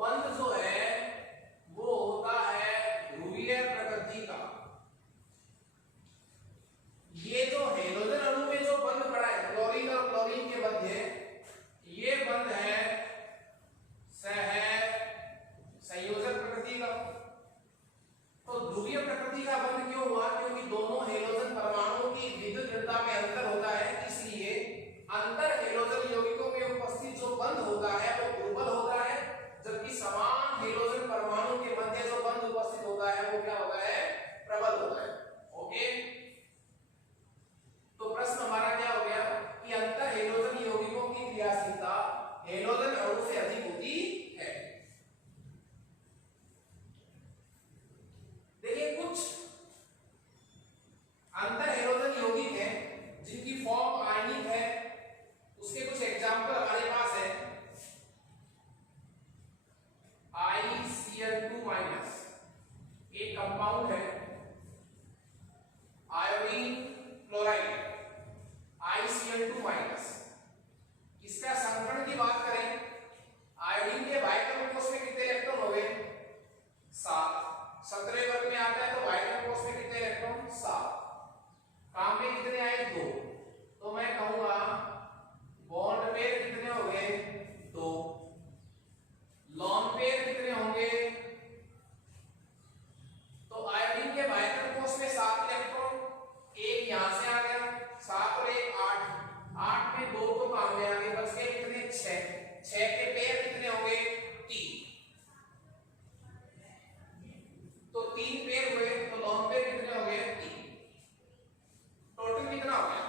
बंध जो है वो होता है ध्रुवीय प्रकृति का। ये जो हेलोजन अणु में जो बंध पड़ा है क्लोरीन और क्लोरीन के मध्य, ये बंध है संयोजक प्रकृति का। तो ध्रुवीय प्रकृति का बंध क्यों हुआ? क्योंकि दोनों हेलोजन परमाणुओं की विद्युत ऋणता में अंतर होता है, इसलिए अंतर हेलोजन यौगिकों में उपस्थित जो बंध होता है वो दुर्बल होता है, जबकि समान हेलोजन परमाणु के मध्य जो बंध उपस्थित होता है वो क्या होता है? प्रबल होता है। ओके, तो प्रश्न हमारा क्या हो गया कि अंतर हेलोजन यौगिकों की क्रियाशीलता हेलोजन अणु से अधिक होती है। देखिए कुछ अंतर हेलोजन यौगिक हैं जिनकी फॉर्म आयनिक है, उसके कुछ एग्जांपल हमारे पास है। ICl2- एक कंपाउंड है, आयोडीन क्लोराइड ICl2-। इसका संकरण की बात करें, आयोडीन के वायु कोष में कितने इलेक्ट्रॉन हो गए? 7। 17वें वर्ग में आता है तो वायु कोष में कितने इलेक्ट्रॉन? 7। काम में कितने आए? 2। तो मैं कहूंगा बॉन्ड पेयर कितने हो गए? 2। लोन पेयर कितने होंगे? तो आयोडीन के वायु कोष में 7 इलेक्ट्रॉन, एक यहां से आ गया 7 और 1 8, 8 में 2 तो काम में आ गए, बच गए कितने? 6। 6 के पेयर कितने होंगे? 3। तो 3 पेयर हुए, तो लोन पेयर कितने हो गए? 3। टोटल कितना हो गया?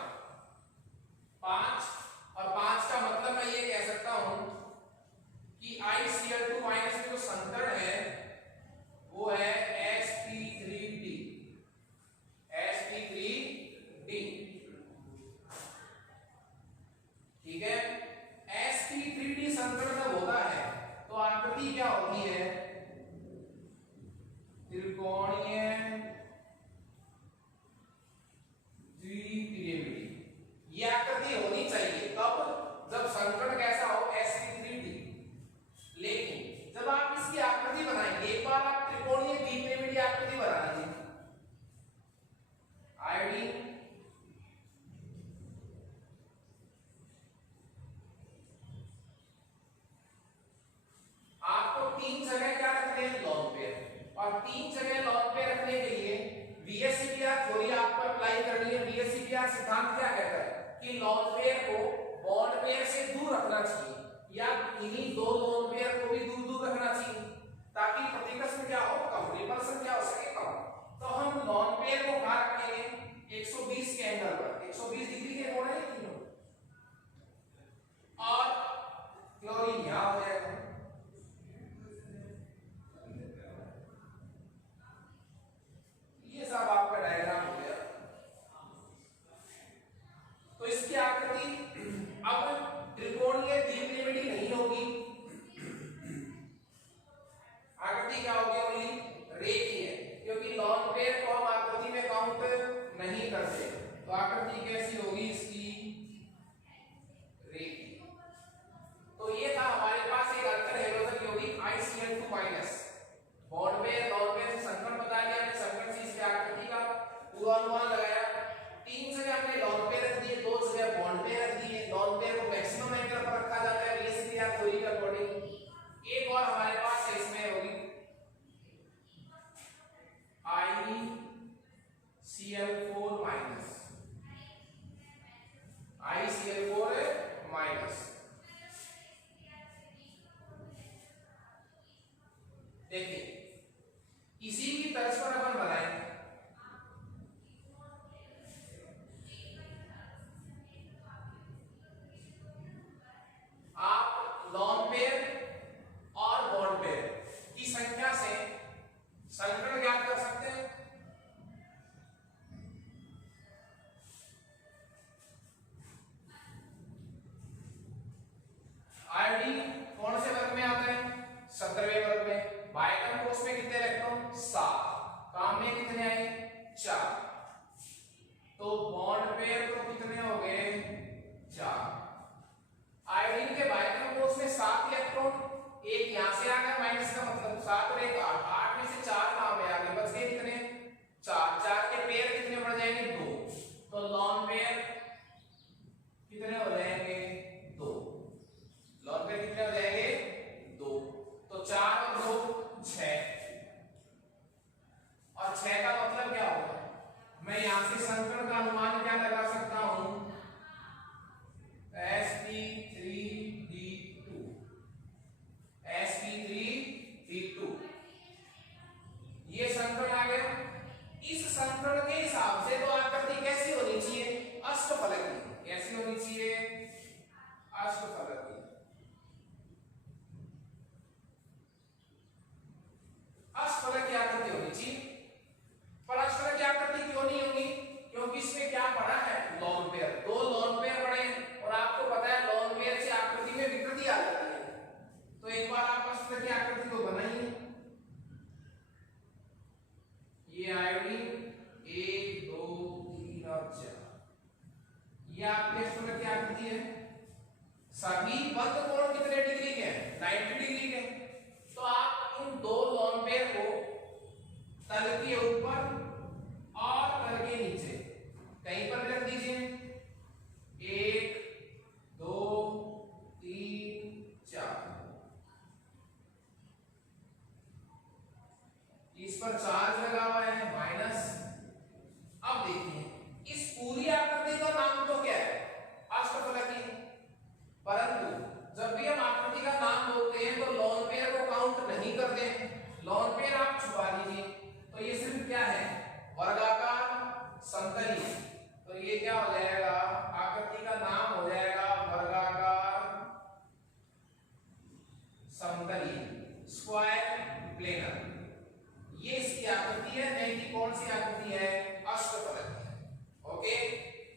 5। और 5 का मतलब मैं ये कह सकता हूं कि ICl2- में जो संकरण है वो है sp3d। ठीक है, sp3d संकरण जब होता है तो आकृति क्या होती है? त्रिकोणीय द्विपिरियडी। ये आकृति होनी चाहिए कब? जब संकरण कैसा हो? sp3d। लेकिन जब आप इसकी आकृति बनाएंगे, एक बार आप त्रिकोणीय द्विपिरियडी आकृति बना लीजिए। आयोडीन आपको 3 जगह क्या रखने हैं? Lone pair. और 3 जगह लोन पेयर रखने के लिए VSEPR थ्योरी आपको अप्लाई करनी है। VSEPR सिद्धांत क्या कहता है कि लोन पेयर को बॉन्ड पेयर से दूर रखना चाहिए, या इन्हीं 2 लोन पेयर को भी दूर दूर रखना चाहिए, ताकि प्रतिकर्षण क्या हो? कम, रिपल्सन क्या हो सके? कम। तो हम लोन पेयर को कहां रखेंगे? 120 के एंगल पर, 120 डिग्री के कोण है तीनों, और क्लोरीन यहां हो जाएगा। ये सब आपका डायग्राम हो गया। तो इसकी आकृति अब त्रिकोणीय द्विपिरियडी नहीं होगी, आकृति क्या होगी? ओनली रेखीय, क्योंकि लोन पेयर को हम आकृति में काउंट नहीं करते। तो आकृति कैसी होगी इसकी? रेखीय। तो ये था हमारे पास एक अंतर हेलोजन यौगिक ICl2-। Bond pair lone pair से संकरण बता दिया हमने, संकरण से इसकी आकृति का पूर्वानुमान लगाया। 3 जगह हमने लोन पेयर रख दिए, 2 जगह बॉन्ड पेयर रख दिए। लोन पेयर को मैक्सिमम एंगल पर रखा जाता है VSEPR थ्योरी के अकॉर्डिंग। एक और हमारे पास है इसमें होगी ICl4-। देखिए इसी की तर्ज पर अपन बनाएंगे। आप लोन पेयर और बॉन्ड पेयर की संख्या से संकरण ज्ञात कर सकते हैं। आयोडीन कौन से वर्ग में आता है? 17वें वर्ग में। बायकम कोष में कितने इलेक्ट्रॉन? 7। काम में कितने आए? 4। तो बॉन्ड पेयर तो कितने हो गए? 4। आयोडीन के बायकम कोष में 7 इलेक्ट्रॉन, एक यहां से आ गया 7 और 1 8, 8 में से 4 काम में आगे बच गए कितने 4, 4 के पेयर कितने बढ़ जाएंगे 2, तो लॉन पेयर कितने हो जाएंगे 2, लॉन पेयर कितने हो जाएंगे 2, तो 4 और 2 6, और 6 का मतलब क्या होगा, मैं यहां से संकर्ण का अनुमान क्या लगा सकता हूं sp3d2, sp3d2 ये संकर्ण आ गया। इस संकर्ण के हिसाब से तो आकृति कैसी होनी चाहिए अष्टफलकी, कैसी होनी चाहिए अष्टफलकी, अष्टफलकी आकृति होनी चाहिए। पर अष्टफलकी आकृति क्यों नहीं होगी, क्योंकि इसमें क्या पड़ा है लॉन पेयर, 2 लॉन पेयर पड़े हैं और आपको पता है लॉन पेयर से आकृति में विकृति आ जाती है, तो एक बार आप अष्टफलकी आकृति को बनाइए। ये आयोडीन 1 2 3 और 4, ये आपकी अष्टफलकी आकृति है। सभी बद्ध कोण कितने डिग्री के हैं 90 डिग्री के, तो आप इन 2 लॉन पेयर को तल के ऊपर और तल के नीचे कहीं पर भी रख दीजिए, 1 2 3 4, इस पर चार्ज लगा हुआ है माइनस। अब देखिए इस पूरी आकृति का नाम तो क्या है अष्टफलकी, परंतु जब भी हम आकृति का नाम बोलते हैं तो लॉन पेयर को काउंट नहीं करते हैं, लॉन पेयर आप छुपा दीजिए, तो ये सिर्फ क्या है वर्गाकार समतलीय, तो ये क्या हो जाएगा आकृति का नाम हो जाएगा वर्गाकार समतलीय स्क्वायर प्लेनर, ये इसकी आकृति है, नहीं कि कौन सी आकृति है अष्टफलकी। ओके,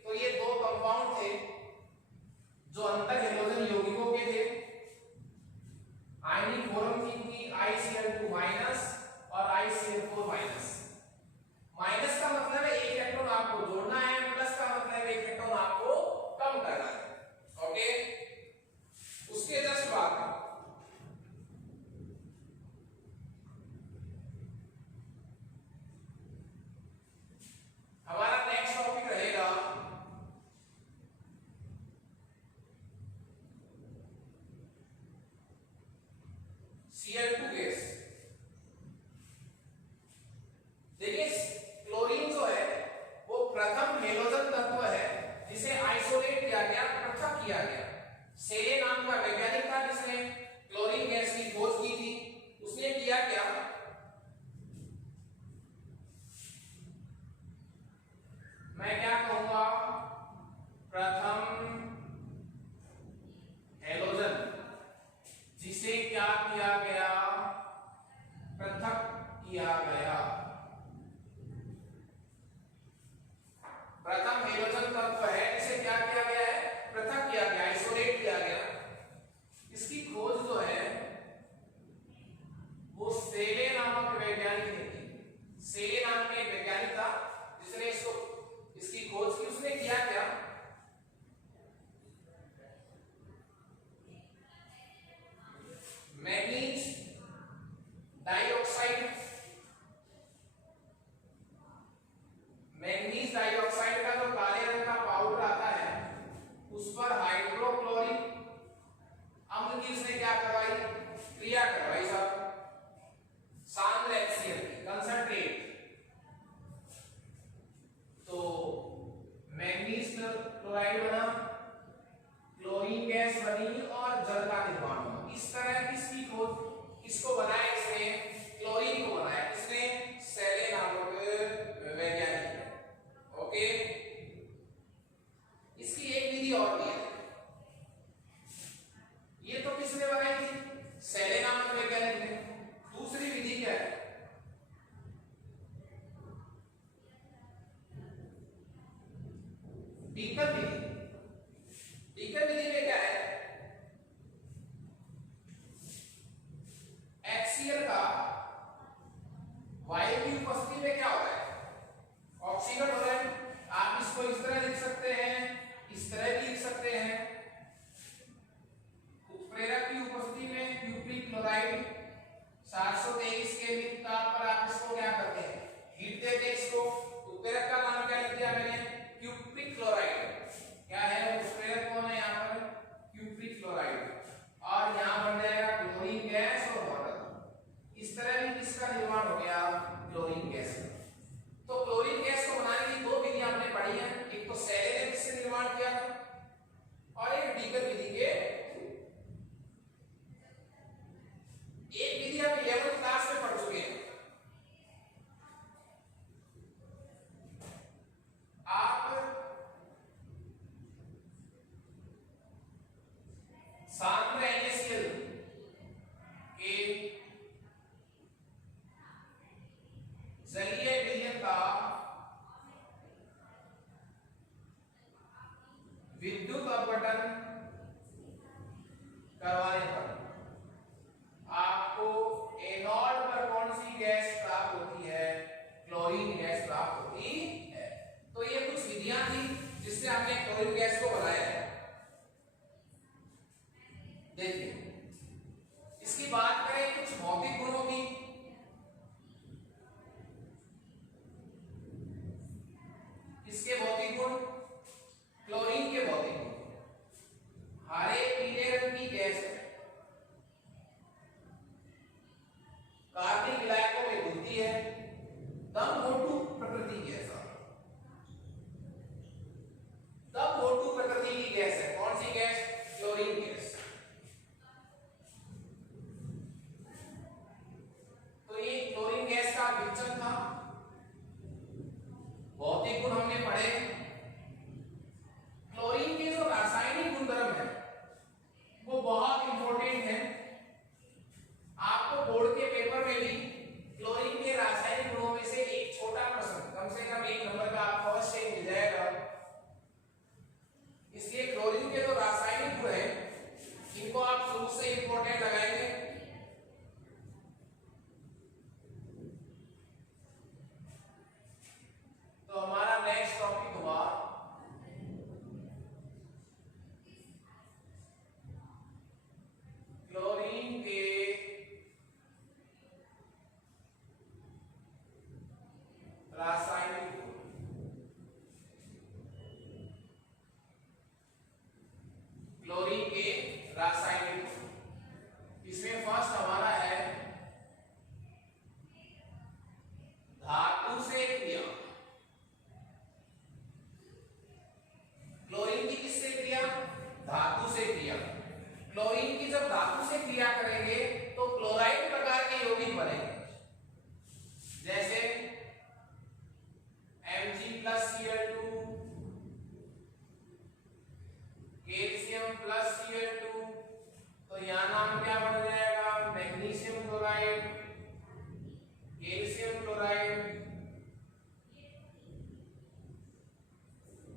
तो ये 2 कंपाउंड थे जो अंतर हेलोजन यौगिकों के थे, आयनिक फॉर्म थी उनकी ICl2 माइनस और ICl4 माइनस। माइनस का मतलब है एक इलेक्ट्रॉन आपको जोड़ना है, प्लस का मतलब है एक इलेक्ट्रॉन आपको कम करना है। ओके, उसके जस्ट बाद हमारा नेक्स्ट टॉपिक रहेगा Cl2 गैस। देखिए क्लोरीन जो है वो प्रथम हेलोजन तत्व है जिसे आइसोलेट किया गया, पृथक किया गया। सेले नाम का वैज्ञानिक था जिसने क्लोरीन गैस की खोज की थी, उसने किया क्या मैं क्या कहूंगा प्रथम हेलोजन जिसे क्या किया गया पृथक किया गया, प्रथम हेलोजन तत्व है जिसे क्या किया गया है पृथक किया गया, आइसोलेट किया गया। इसकी खोज जो है वो सेले नामक वैज्ञानिक ने की। सेले नाम का एक वैज्ञानिक था जिसने इसकी खोज की। उसने किया क्या मैग्नीज डाइऑक्साइड, मैग्नीज डाइऑक्साइड का जो काले रंग का पाउडर आता है उस पर हाइड्रोक्लोरिक अम्ल की उसने क्या करवाई क्रिया करवाई साहब, सांद्र HCl की कंसंट्रेट, तो मैग्नीज क्लोराइड बना, क्लोरीन गैस बनी और जल का निर्माण हुआ। इस तरह किसकी खोज, किसको बनाया इसने क्लोरीन को बनाया, इसने सेले नामक वैज्ञानिक ने। ओके, इसकी एक विधि और भी है, ये तो किसने बनाई थी सेले नामक वैज्ञानिक ने। दूसरी विधि क्या है बीकर विधि। बीकर विधि में क्या है HCl का वायु की उपस्थिति में क्या हो रहा है ऑक्सीकरण हो रहा है। आप इसको इस तरह लिख सकते हैं, इस तरह भी लिख सकते हैं, उत्प्रेरक की उपस्थिति में क्यूप्रिक क्लोराइड 723 इस तरह भी किसका निर्माण हो गया, क्लोरीन गैस का। तो क्लोरीन गैस को बनाने की दो विधियां हमने पढ़ी हैं, एक तो सेले ने जिससे निर्माण किया था और एक डीगर विधि के एक विधि हम 11th क्लास में पढ़ चुके हैं। आप सान्द्र NaCl के जलीय विलयन का विद्युत अपघटन करवाने पर आपको एनोड पर कौन सी गैस प्राप्त होती है, क्लोरीन गैस प्राप्त होती है। तो ये कुछ विधियां थी जिससे हमने क्लोरीन गैस को बनाया है। देखिए, इसकी बात करें कुछ भौतिक गुणों की। इसके भौतिक गुण, क्लोरीन के भौतिक गुण, हरे पीले रंग की गैस है, कार्बनिक विलायकों में घुलती है, दम घोटू प्रकृति की गैस है, दम घोटू प्रकृति की गैस है। कौन सी गैस, क्लोरीन गैस। तो ये क्लोरीन गैस का विचलन था। भौतिक गुण हमने पढ़े। क्लोरीन के जो रासायनिक गुणधर्म है वो बहुत इंपॉर्टेंट है। आपको बोर्ड के पेपर में भी क्लोरीन के रासायनिक गुणों में से एक छोटा प्रश्न कम से कम 1 नंबर का आपको अवश्य मिल जाएगा। इसलिए क्लोरीन के जो रासायनिक गुण है इनको आप शुरू से इंपॉर्टेंट लगाएंगे। तो हमारा नेक्स्ट टॉपिक हुआ क्लोरीन के रासायनिक गुण। क्लोरीन के रासायनिक गुण, इसमें फर्स्ट हमारा है धातु से क्रिया। क्लोरीन की किससे क्रिया, धातु से क्रिया। क्लोरीन की जब धातु से क्रिया करेंगे तो क्लोराइड प्रकार के यौगिक बनेंगे, जैसे Mg+Cl2, कैल्शियम+Cl2। तो यहां नाम क्या बन जाएगा, magnesium chloride, calcium chloride,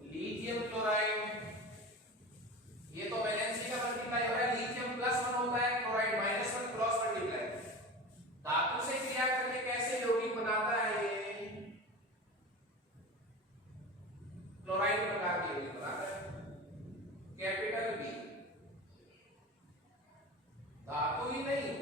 lithium chloride. ये तो वैलेंसी का मल्टीप्लाई हो रहा है, लिथियम +1 होता है, क्लोराइड -1 क्रॉस मल्टीप्लाई। धातु से क्रिया करके कैसे यौगिक बनाता है, ये क्लोराइड प्रकार के यौगिक बनाता है। कैपिटल बी, धातु ही नहीं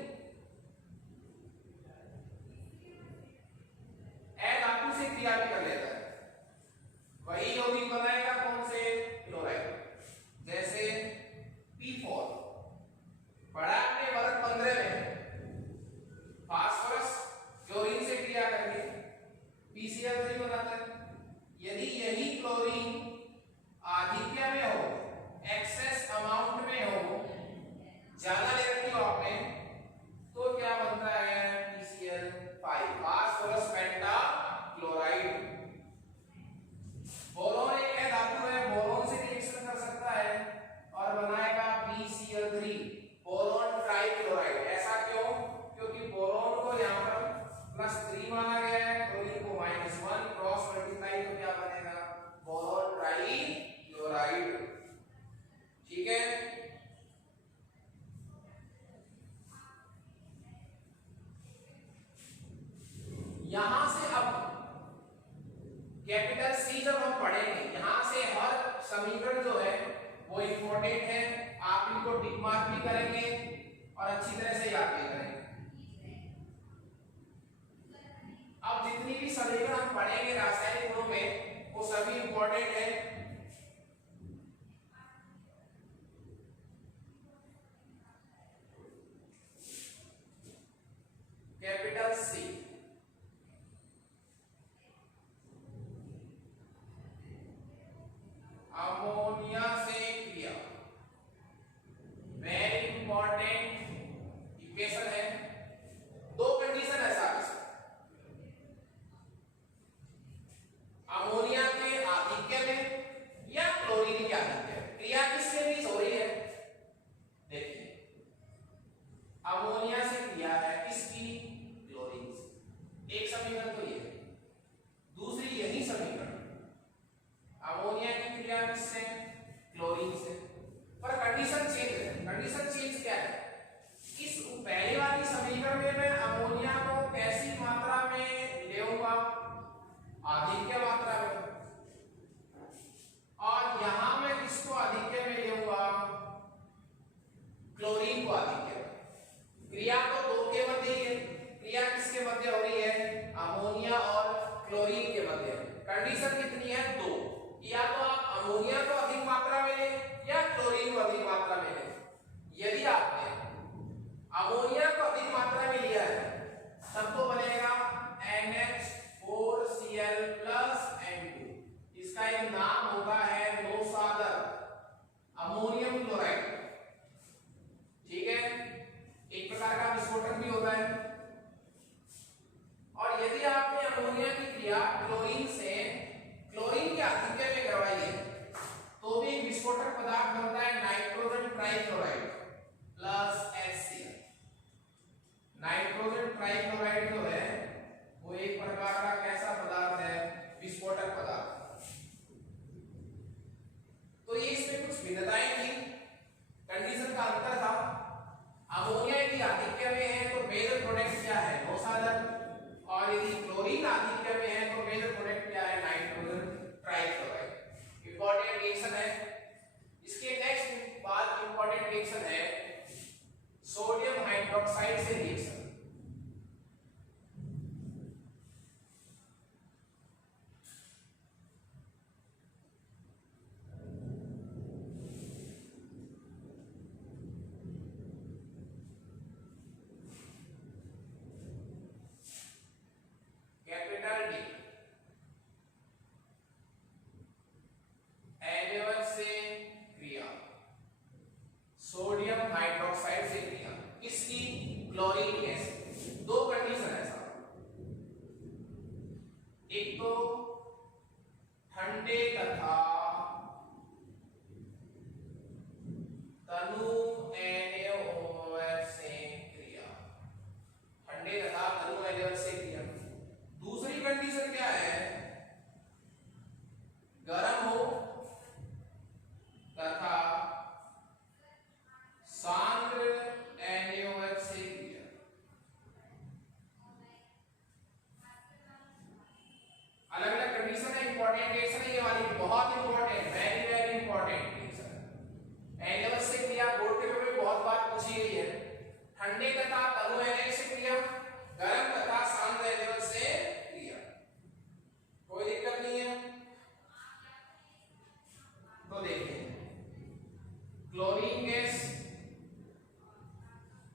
अमोनिया से क्रिया है किसकी? क्लोरीन से। एक समीकरण तो ये है। दूसरी यही समीकरण, अमोनिया की क्रिया किससे? क्लोरीन से। पर कंडीशन चेंज है। कंडीशन चेंज क्या है? इस पहले वाली समीकरण में मैं अमोनिया को कैसी मात्रा में लेऊंगा? आधिक्य मात्रा में। और यहां मैं किसको आधिक्य में लेऊंगा? क्लोरीन को आधिक्य में। क्रिया तो दो के मध्य ही है। क्रिया किसके मध्य हो रही है? अमोनिया और क्लोरीन के मध्य। कंडीशन कितनी है? दो। या तो आप अमोनिया को अधिक मात्रा में लें या क्लोरीन को अधिक मात्रा में लें। यदि आपने अमोनिया को अधिक मात्रा में लिया है तब तो बनेगा NH4Cl N2। इसका एक नाम होता है नौसादर अमोनियम क्लोराइड। ठीक है, एक प्रकार का विस्फोटक भी होता है। और यदि आपने अमोनिया की क्रिया क्लोरीन से क्लोरीन के आधिक्य में करवाई है तो भी एक विस्फोटक पदार्थ बनता है nitrogen trichloride plus HCl। Nitrogen trichloride जो है वो एक प्रकार का कैसा पदार्थ है? विस्फोटक पदार्थ। तो ये इसमें कुछ भिन्नताएं थी, कंडीशन का अंतर था। अमोनिया यदि आधिक्य में है तो मेजर प्रोडक्ट क्या है? नौसादर। और यदि क्लोरीन आधिक्य में है तो मेजर प्रोडक्ट क्या है? Nitrogen trichloride. इंपॉर्टेंट रिएक्शन है। इसके नेक्स्ट बाद इंपॉर्टेंट रिएक्शन है सोडियम हाइड्रोक्साइड से रिएक्शन। कैपिटल डी NaOH से क्रिया, सोडियम हाइड्रोक्साइड से क्रिया, किसकी? Chlorine gas. दो कंडीशन है साहब, एक तो ठंडे तथा तनु NaOH से क्रिया, ठंडे तथा तनु NaOH से क्रिया। दूसरी कंडीशन क्या है? गर्म हो तथा सांद्र NaOH से क्रिया। अलग अलग कंडीशन है, इंपॉर्टेंट रिएक्शन है ये वाली, बहुत important, very very important reaction. NaOH से क्रिया बोर्ड के पेपर में बहुत बार पूछी गई है। ठंडे तथा तनु NaOH से क्रिया, गर्म तथा सांद्र NaOH से क्रिया। कोई दिक्कत नहीं है। तो देखिए क्लोरीन गैस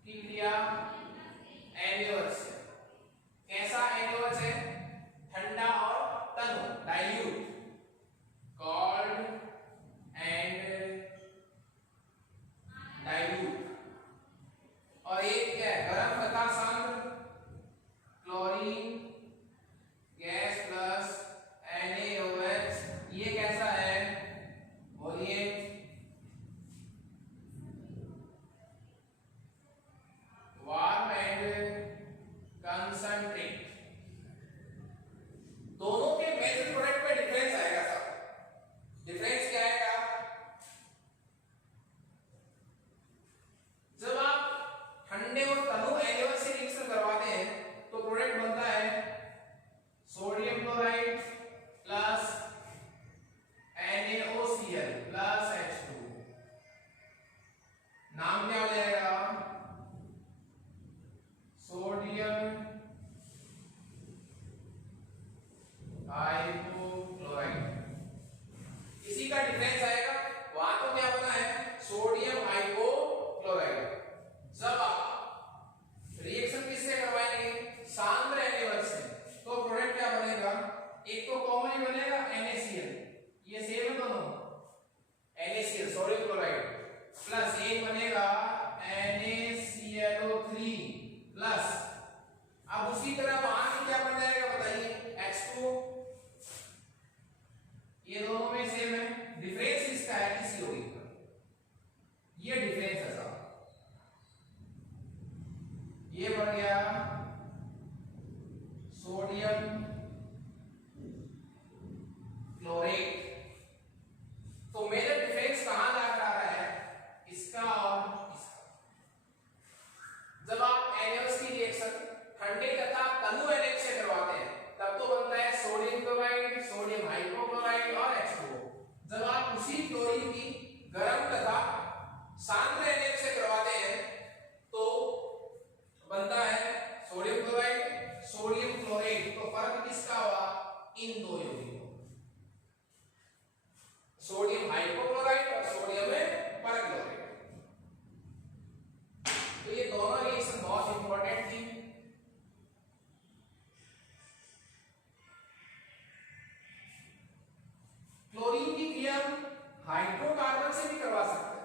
की क्रिया NaOH से। कैसा NaOH है? ठंडा और तनु, डाइल्यूट, कॉल्ड एंड डाइल्यूट। और एक क्या है? गर्म तथा सांद्र, क्लोरीन गैस प्लस NaOH। ये कैसा है? बोलिए। Warm and concentrate. दोनों के मेजर प्रोडक्ट में डिफरेंस आएगा साहब। डिफरेंस क्या आएगा? जब आप ठंडे और तनु NaOH से रिएक्शन करवाते हैं तो प्रोडक्ट बनता है sodium chloride plus NaOCl plus H2। नाम क्या हो जाएगा? Sodium hypochloride. इसी का डिफरेंस आएगा। वहां तो क्या बना है? Sodium hypochloride. जब आप रिएक्शन किससे करवाएंगे? सांद्र NaOH से, तो प्रोडक्ट क्या बनेगा? एक तो कॉमन ही बनेगा NaCl, ये सेम है दोनों, NaCl सोडियम क्लोराइड, प्लस एक बनेगा NaClO3 प्लस। अब उसी तरह वहां से क्या बन जाएगा बताइए? H2। ये दोनों में सेम है। डिफरेंस इसका है कि COE का। ये डिफरेंस है साहब। ये बन गया सोडियम क्लोरेट। तो मेजर डिफरेंस कहां जा रहा है, इसका और इसका। जब आप NaOH की रिएक्शन ठंडे तथा तनु NH से करवाते हैं तब तो बनता है सोडियम क्लोराइड, सोडियम हाइपोक्लोराइड और H2O। जब आप उसी क्लोरीन की गर्म तथा शांत NH से करवाते हैं तो बनता है सोडियम क्लोराइड, सोडियम क्लोरेट। तो फर्क किसका हुआ, इन दो यौगिकों, सोडियम हाइपोक्लोराइड और सोडियम परक्लोराइड। तो ये दोनों रिएक्शन बहुत इंपॉर्टेंट थी। क्लोरीन की क्रिया हाइड्रोकार्बन से भी करवा सकते हैं।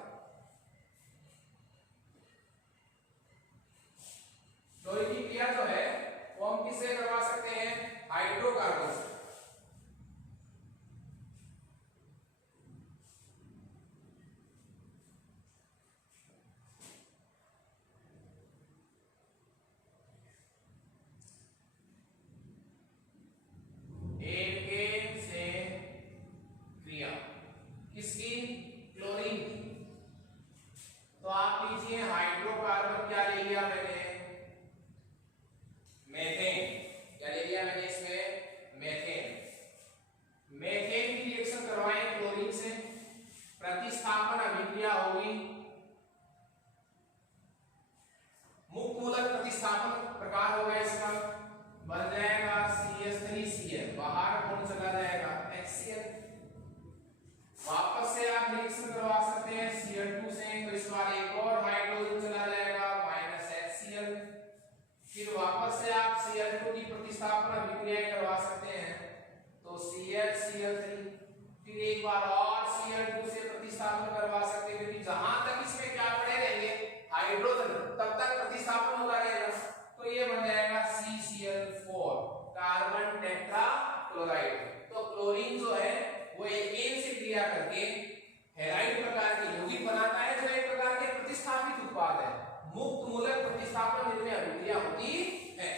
क्लोरीन की क्रिया जो है वो हम किससे करवा सकते हैं, हाइड्रोकार्बन से। किसकी, क्लोरीन की। तो आप लीजिए हाइड्रोकार्बन क्या ले लिया मैंने, मेथेन। क्या ले लिया मैंने इसमें, मेथेन। मेथेन की रिएक्शन करवाएं क्लोरीन से, प्रतिस्थापन अभिक्रिया होगी, मुक्त मूलक प्रतिस्थापन प्रकार होगा इसका, बन जाएगा CH3Cl, बाहर कौन चला जाएगा, HCl। वापस से आप रिएक्शन करवा सकते हैं Cl2 से, तो इस बार एक और हाइड्रोजन चला जाएगा -HCl। फिर वापस से आप Cl2 की प्रतिस्थापन अभिक्रियाएं करवा सकते हैं, तो ClCl3। फिर एक बार और Cl2 से प्रतिस्थापन करवा सकते हैं, क्योंकि जहां तक इसमें क्या पड़े रहेंगे, हाइड्रोजन, तब तक प्रतिस्थापन होता रहेगा। तो ये बन जाएगा CCl4, कार्बन टेट्रा क्लोराइड। तो क्लोरीन जो है वो एल्केन से क्रिया करके हैलाइड प्रकार के यौगिक बनाता है, जो एक प्रकार के प्रतिस्थापित उत्पाद है। मुक्त मूलक प्रतिस्थापन जिनमें अभिक्रिया होती है।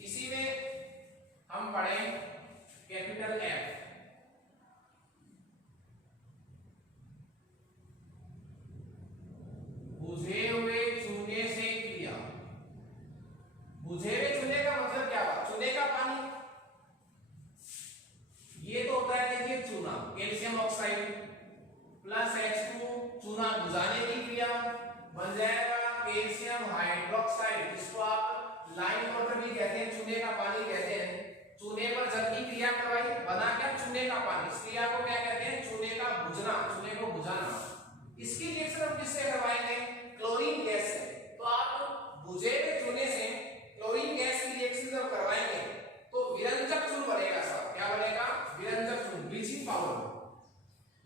इसी में हम पढ़े कैपिटल F, बुझे हुए चूने से क्रिया। बुझे हुए चूने का मतलब क्या हुआ, चूने का पानी। ये तो होता है देखिए चूना, कैल्शियम ऑक्साइड प्लस H2, चूना बुझाने की क्रिया, बन जाएगा कैल्शियम हाइड्रोक्साइड, जिसको आप लाइम वाटर भी कहते हैं, चूने का पानी कहते हैं। चूने पर जल की क्रिया करवाई, बना क्या, चूने का पानी। इस क्रिया को क्या कहते हैं, चूने का बुझना, चूने को बुझाना। इसकी रिएक्शन हम किससे करवाएंगे, क्लोरीन गैस से। तो आप बुझे हुए चूने से क्लोरीन गैस की रिएक्शन जब करवाएंगे तो विरंजक चूर्ण बनेगा साहब। क्या बनेगा, विरंजक चूर्ण, ब्लीचिंग पाउडर।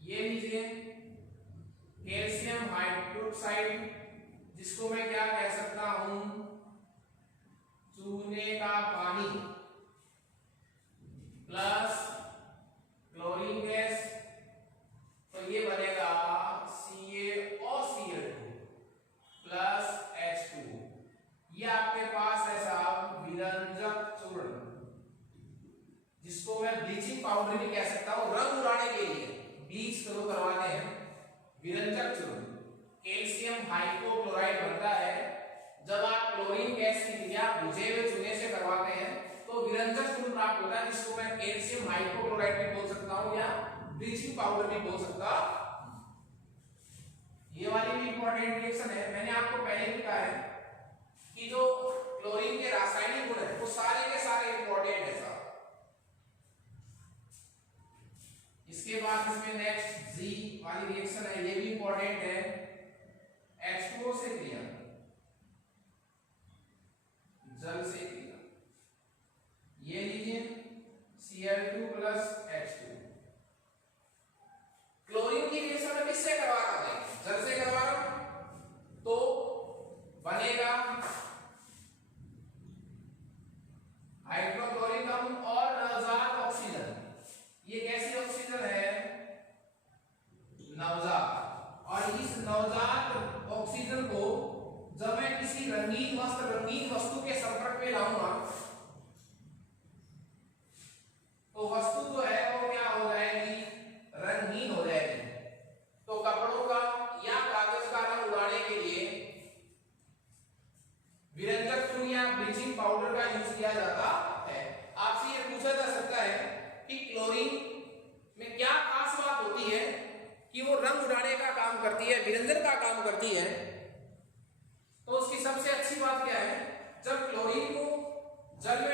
ये लीजिए कैल्शियम हाइड्रोक्साइड, जिसको मैं क्या कह सकता हूं, चूने का पानी प्लस क्लोरीन गैस। तो ये बनेगा CaOCl2 प्लस H2। ये आपके पास है साहब विरंजक चूर्ण, जिसको मैं ब्लीचिंग पाउडर भी कह सकता हूं, रंग उड़ाने के लिए ब्लीच करो करवाते हैं। विरंजक चूर्ण कैल्शियम हाइपोक्लोराइड बनता है। जब आप क्लोरीन गैस की क्रिया बुझे हुए चूने से करवाते हैं तो विरंजक चूर्ण प्राप्त होता है, जिसको मैं कैल्शियम हाइपोक्लोराइड भी बोल सकता हूं या ब्लीचिंग पाउडर भी बोल सकता। ये वाली भी इंपॉर्टेंट रिएक्शन है। मैंने आपको पहले भी कहा है कि जो क्लोरीन के रासायनिक गुण है वो सारे के सारे इंपॉर्टेंट है साहब। इसके बाद इसमें नेक्स्ट जी वाली रिएक्शन है, ये भी इंपॉर्टेंट है। H2O से क्रिया, जल से क्रिया। ये लीजिए Cl2 प्लस H2। क्लोरीन की रिएक्शन में किससे करवा रहा है, जल से करवा रहा हूं, तो बनेगा हाइड्रोक्लोरिक अम्ल और नवजात ऑक्सीजन। ये कैसी ऑक्सीजन है, नवजात। और इस नवजात ऑक्सीजन को जब मैं किसी रंगीन वस्तु के संपर्क में लाऊंगा तो वस्तु जो है वो क्या हो जाएगी, रंगहीन हो जाएगी। तो कपड़ों का या कागज का रंग उड़ाने के लिए विरंजक चूर्ण या ब्लीचिंग पाउडर का यूज किया जाता है। आपसे ये पूछा जा सकता है कि क्लोरीन में क्या खास बात होती है कि वो रंग उड़ाने का काम करती है, विरंजन का काम करती है। तो उसकी सबसे अच्छी बात क्या है, जब क्लोरीन को जल में